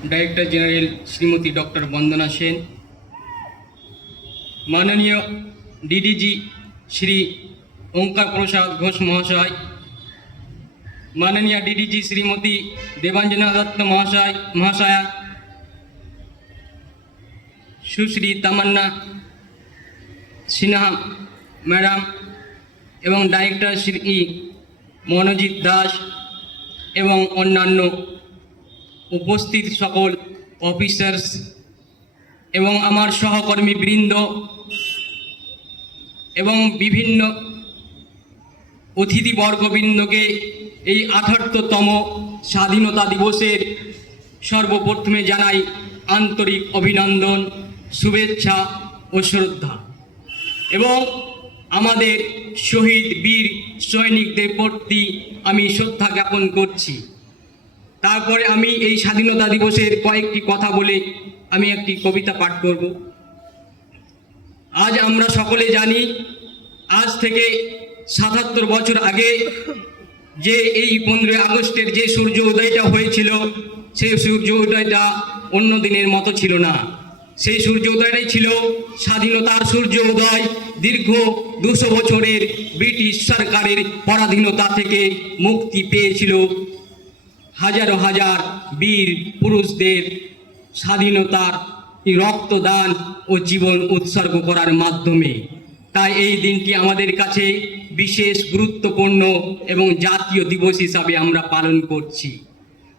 Director general Shrimati doctor वंदना सेन, माननीय DDG Shri ओंकार प्रसाद घोष महाशय, माननीय डीडीजी श्रीमती देवांजना दत्त महाशया, सुश्री तमन्ना सिन्हा मैडम एवं डायरेक्टर श्री मनोजित दास एवं अन्यान्य उपस्थित सकल अफिसार्स एवं आमार सहकर्मी बृंद एवं विभिन्न अतिथिवर्गबृंद के 78तम स्वाधीनता दिवसेर सर्वप्रथमे जानाई आंतरिक अभिनंदन, शुभेच्छा और श्रद्धा एवं आमादेर शहीद वीर सैनिकদের प्रति आमी श्रद्धा ज्ञापन करছি। তারপরে আমি এই স্বাধীনতা দিবসের কয়েকটি কথা বলে আমি একটি কবিতা পাঠ করব। আজ আমরা সকলে জানি আজ থেকে ৭৭ বছর আগে যে এই 15 আগস্টের যে সূর্য উদয়টা হয়েছিল সেই সূর্য উদয়টা অন্য দিনের মতো ছিল না। সেই সূর্য উদয়টাই ছিল স্বাধীনতার সূর্য উদয়। দীর্ঘ 200 বছরের ব্রিটিশ সরকারের পরাধীনতা থেকে মুক্তি পেয়েছিল হাজার হাজার বীর পুরুষদের স্বাধীনতার রক্তদান ও জীবন উৎসর্গ করার মাধ্যমে। তাই এই দিনটি আমাদের কাছে বিশেষ গুরুত্বপূর্ণ এবং জাতীয় দিবস হিসাবে আমরা পালন করছি।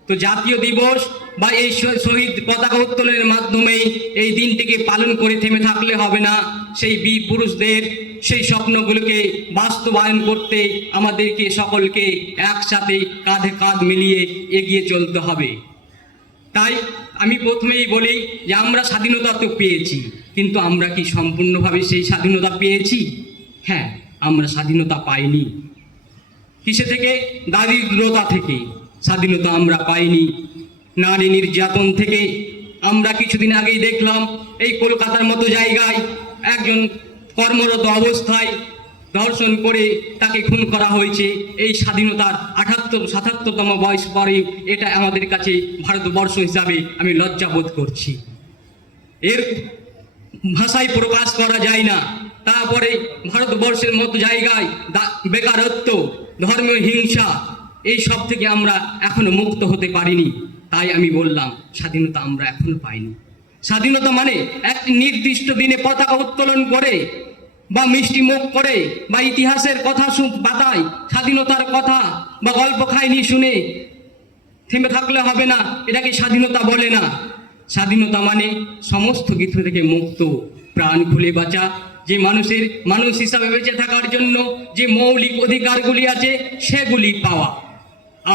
তো জাতীয় দিবস বা এই শহীদ পতাকা উত্তোলনের মাধ্যমে এই দিনটিকে পালন করে থেমে থাকলে হবে না। সেই বীর পুরুষদের সেই স্বপ্নগুলোকে বাস্তবায়ন করতে আমাদেরকে সকলকে একসাথে কাঁধে কাঁধ মিলিয়ে এগিয়ে চলতে হবে। তাই আমি প্রথমেই বলি যে আমরা স্বাধীনতা তো পেয়েছি, কিন্তু আমরা কি সম্পূর্ণভাবে সেই স্বাধীনতা পেয়েছি? হ্যাঁ, আমরা স্বাধীনতা পাইনি। কিসে থেকে? দারিদ্রতা থেকে স্বাধীনতা আমরা পাইনি। নারী নির্যাতন থেকে আমরা কিছুদিন আগেই দেখলাম এই কলকাতার মতো জায়গায় একজন কর্মরত অবস্থায় ধর্ষণ করে তাকে খুন করা হয়েছে। এই স্বাধীনতার 77তম বয়স পরে এটা আমাদের কাছে ভারতবর্ষ হিসাবে আমি লজ্জা বোধ করছি। এর ভাষায় প্রকাশ করা যায় না। তারপরে ভারতবর্ষের মতো জায়গায় বেকারত্ব, ধর্মীয় হিংসা, এই সব থেকে আমরা এখনো মুক্ত হতে পারিনি। তাই আমি বললাম স্বাধীনতা আমরা এখনো পাইনি। স্বাধীনতা মানে একটি নির্দিষ্ট দিনে পতাকা উত্তোলন করে বা মিষ্টি মুখ করে বা ইতিহাসের কথা পাতায় স্বাধীনতার কথা বা গল্প কাহিনী শুনে থেমে থাকলে হবে না। এটাকে স্বাধীনতা বলে না। স্বাধীনতা মানে সমস্ত কিছু থেকে মুক্ত, প্রাণ খুলে বাঁচা, যে মানুষের মানুষ হিসাবে বেঁচে থাকার জন্য যে মৌলিক অধিকারগুলি আছে সেগুলি পাওয়া।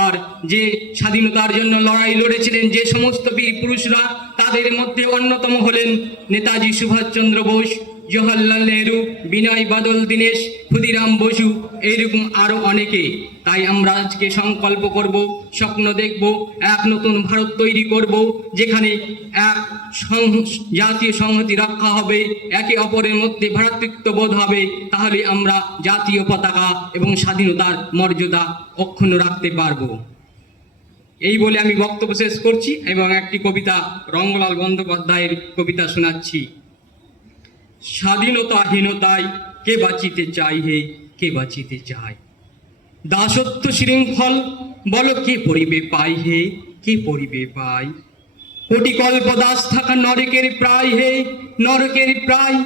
আর যে স্বাধীনতার জন্য লড়াই লড়েছিলেন যে সমস্ত বীর পুরুষরা, তাদের মধ্যে অন্যতম হলেন নেতাজি সুভাষচন্দ্র বোস, জওহরলাল নেহরু, বিনয় বাদল দীনেশ, ক্ষুদিরাম বসু, এইরকম আরও অনেকে। তাই আমরা আজকে সংকল্প করব, স্বপ্ন দেখব, এক নতুন ভারত তৈরি করব যেখানে এক জাতীয় সংহতি রক্ষা হবে, একে অপরের মধ্যে ভ্রাতৃত্ববোধ হবে। তাহলে আমরা জাতীয় পতাকা এবং স্বাধীনতার মর্যাদা অক্ষুণ্ণ রাখতে পারব। এই বলে আমি বক্তব্য শেষ করছি এবং একটি কবিতা রঙ্গলাল বন্দ্যোপাধ্যায়ের কবিতা শোনাচ্ছি। স্বাধীনতাহীনতায় কে বাঁচিতে চাই হে, কে বাঁচিতে চায়? দাসত্ব শৃঙ্খল বল কে পড়িবে পাই হে, কে পড়িবে পাই? কোটি কল্প দাস থাকা নরকের প্রায় হে, নরকের প্রায়।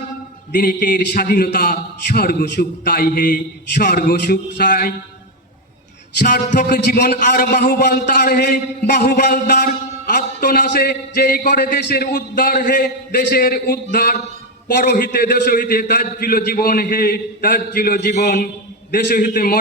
দিনেকের স্বাধীনতা স্বর্গ সুখ তাই হে, স্বর্গ সুখ চাই। সার্থক জীবন আর বাহুবল তার হে, বাহুবল তার। আত্মনাশে যেই করে দেশের উদ্ধার হে, দেশের উদ্ধার। পরহিতে দেশহিতে তার ছিল জীবন হে, তার ছিল জীবন। দেশহিতে মরে